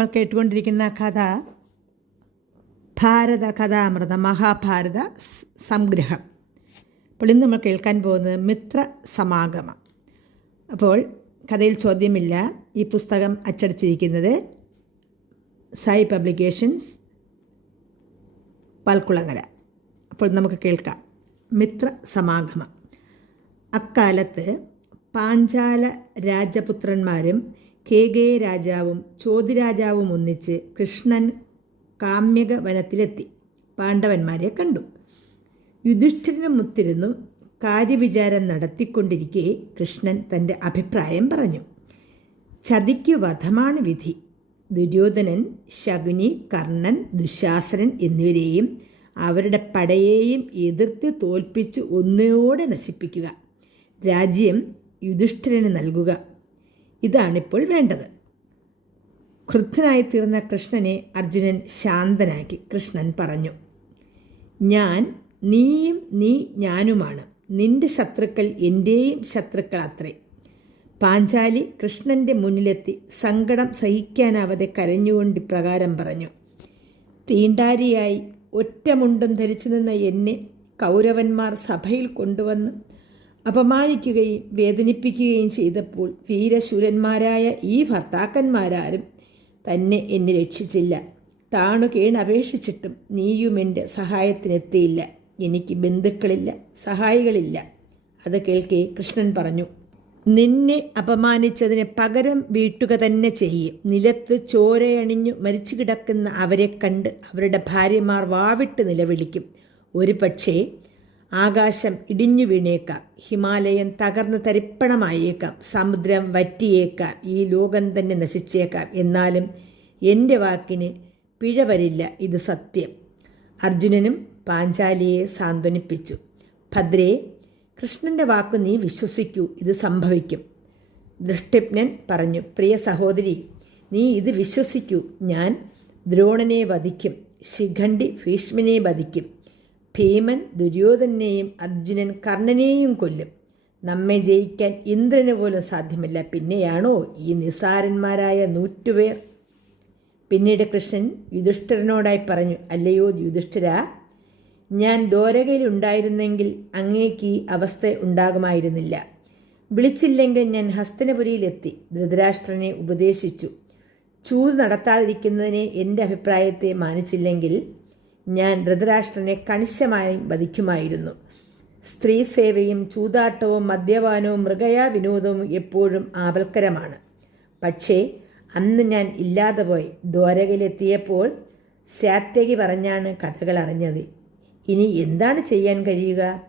നമ്മൾ കേട്ടുകൊണ്ടിരിക്കുന്ന കഥ ഭാരത കഥാമൃത മഹാഭാരത സംഗ്രഹം. അപ്പോൾ ഇന്ന് നമ്മൾ കേൾക്കാൻ പോകുന്നത് മിത്ര സമാഗമം. അപ്പോൾ കഥയിൽ ചോദ്യമില്ല ഈ പുസ്തകം അച്ചടിച്ചിരിക്കുന്നത് സായി പബ്ലിക്കേഷൻസ് പൽക്കുളങ്ങര. അപ്പോൾ നമുക്ക് കേൾക്കാം. മിത്ര സമാഗമം. അക്കാലത്ത് പാഞ്ചാല രാജപുത്രന്മാരും കേകേ രാജാവും ചോതിരാജാവും ഒന്നിച്ച് കൃഷ്ണൻ കാമ്യക വനത്തിലെത്തി പാണ്ഡവന്മാരെ കണ്ടു. യുധിഷ്ഠിരനും മുത്തിരുന്നു. കാര്യവിചാരം നടത്തിക്കൊണ്ടിരിക്കെ കൃഷ്ണൻ തന്റെ അഭിപ്രായം പറഞ്ഞു. ചതിക്ക് വധമാണ് വിധി. ദുര്യോധനൻ ശകുനി കർണൻ ദുശാസനൻ എന്നിവരെയും അവരുടെ പടയെയും എതിർത്ത് തോൽപ്പിച്ച് ഒന്നോടെ നശിപ്പിക്കുക. രാജ്യം യുധിഷ്ഠിരന് നൽകുക. ഇതാണിപ്പോൾ വേണ്ടത്. ക്രുദ്ധനായി തീർന്ന കൃഷ്ണനെ അർജുനൻ ശാന്തനാക്കി. കൃഷ്ണൻ പറഞ്ഞു ഞാൻ നീയും നീ ഞാനുമാണ്. നിന്റെ ശത്രുക്കൾ എന്റെയും ശത്രുക്കൾ അത്രേ പാഞ്ചാലി കൃഷ്ണന്റെ മുന്നിലെത്തി സങ്കടം സഹിക്കാനാവാതെ കരഞ്ഞുകൊണ്ട് പ്രകാരം പറഞ്ഞു തീണ്ടാരിയായി ഒറ്റമുണ്ടും ധരിച്ചു നിന്ന എന്നെ കൗരവന്മാർ സഭയിൽ കൊണ്ടുവന്ന് അപമാനിക്കുകയും വേദനിപ്പിക്കുകയും ചെയ്തപ്പോൾ വീരശൂരന്മാരായ ഈ ഭർത്താക്കന്മാരാരും തന്നെ എന്നെ രക്ഷിച്ചില്ല. താണു കേണപേക്ഷിച്ചിട്ടും നീയും എന്റെ സഹായത്തിനെത്തിയില്ല. എനിക്ക് ബന്ധുക്കളില്ല സഹായികളില്ല. അത് കേൾക്കെ കൃഷ്ണൻ പറഞ്ഞു. നിന്നെ അപമാനിച്ചതിന് പകരം വീട്ടുക തന്നെ ചെയ്യും. നിലത്ത് ചോരയണിഞ്ഞു മരിച്ചു കിടക്കുന്ന അവരെ കണ്ട് അവരുടെ ഭാര്യമാർ വാവിട്ട് നിലവിളിക്കും. ഒരു പക്ഷേ ആകാശം ഇടിഞ്ഞു വീണേക്കാം. ഹിമാലയൻ തകർന്ന് തരിപ്പണമായേക്കാം. സമുദ്രം വറ്റിയേക്കാം. ഈ ലോകം തന്നെ നശിച്ചേക്കാം. എന്നാലും എന്റെ വാക്കിന് പിഴ വരില്ല ഇത് സത്യം. അർജുനനും പാഞ്ചാലിയെ സാന്ത്വനിപ്പിച്ചു. ഭദ്രേ കൃഷ്ണന്റെ വാക്ക് നീ വിശ്വസിക്കൂ. ഇത് സംഭവിക്കും. ദൃഷ്ടിപ്നൻ പറഞ്ഞു പ്രിയ സഹോദരി നീ ഇത് വിശ്വസിക്കൂ. ഞാൻ ദ്രോണനെ വധിക്കും. ശിഖണ്ഡി ഭീഷ്മനെ വധിക്കും. ഭീമൻ ദുര്യോധനെയും അർജുനൻ കർണനെയും കൊല്ലും. നമ്മെ ജയിക്കാൻ ഇന്ദ്രന് പോലും സാധ്യമല്ല. പിന്നെയാണോ ഈ നിസാരന്മാരായ നൂറ്റുപേർ? പിന്നീട് കൃഷ്ണൻ യുധിഷ്ഠിരനോടായി പറഞ്ഞു അല്ലയോ യുധിഷ്ഠിര ഞാൻ ദ്വാരകയിലുണ്ടായിരുന്നെങ്കിൽ അങ്ങേക്ക് ഈ അവസ്ഥ ഉണ്ടാകുമായിരുന്നില്ല. വിളിച്ചില്ലെങ്കിൽ ഞാൻ ഹസ്തനപുരിയിലെത്തി ധൃതരാഷ്ട്രനെ ഉപദേശിച്ചു. ചൂത് നടത്താതിരിക്കുന്നതിനെ എന്റെ അഭിപ്രായത്തെ മാനിച്ചില്ലെങ്കിൽ ഞാൻ ധൃതരാഷ്ട്രനെ കണിശമായി വധിക്കുമായിരുന്നു. സ്ത്രീ സേവയും ചൂതാട്ടവും മദ്യപാനവും മൃഗയാ വിനോദവും എപ്പോഴും ആപൽക്കരമാണ്. പക്ഷേ അന്ന് ഞാൻ ഇല്ലാതെ പോയി. ദ്വാരകയിലെത്തിയപ്പോൾ സാത്യകി പറഞ്ഞാണ് കഥകൾ അറിഞ്ഞത്. ഇനി എന്താണ് ചെയ്യാൻ കഴിയുക?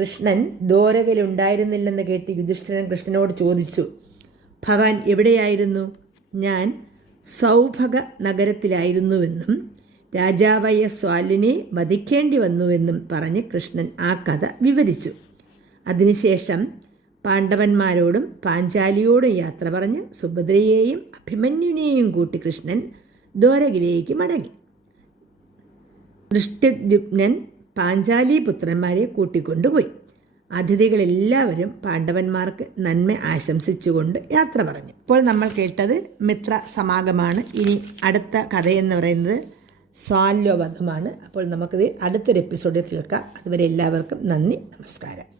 കൃഷ്ണൻ ദ്വാരകയിലുണ്ടായിരുന്നില്ലെന്ന് കേട്ട് യുധിഷ്ഠിരൻ കൃഷ്ണനോട് ചോദിച്ചു. ഭവാൻ എവിടെയായിരുന്നു? ഞാൻ സൗഭഗ നഗരത്തിലായിരുന്നുവെന്നും രാജാവായ സ്വാലിനെ വധിക്കേണ്ടി വന്നുവെന്നും പറഞ്ഞ് കൃഷ്ണൻ ആ കഥ വിവരിച്ചു. അതിനുശേഷം പാണ്ഡവന്മാരോടും പാഞ്ചാലിയോടും യാത്ര പറഞ്ഞ് സുഭദ്രയെയും അഭിമന്യുനെയും കൂട്ടി കൃഷ്ണൻ ദ്വാരകിലേക്ക് മടങ്ങി. ദൃഷ്ടിദ്യുപ്നൻ പാഞ്ചാലി പുത്രന്മാരെ കൂട്ടിക്കൊണ്ടുപോയി. അതിഥികളെല്ലാവരും പാണ്ഡവന്മാർക്ക് നന്മ ആശംസിച്ചുകൊണ്ട് യാത്ര പറഞ്ഞു. ഇപ്പോൾ നമ്മൾ കേട്ടത് മിത്ര സമാഗമാണ്. ഇനി അടുത്ത കഥയെന്ന് പറയുന്നത് സ്വാല്യവധമാണ് അപ്പോൾ നമുക്കിത് അടുത്തൊരു എപ്പിസോഡിൽ കേൾക്കാം. അതുവരെ എല്ലാവർക്കും നന്ദി നമസ്കാരം.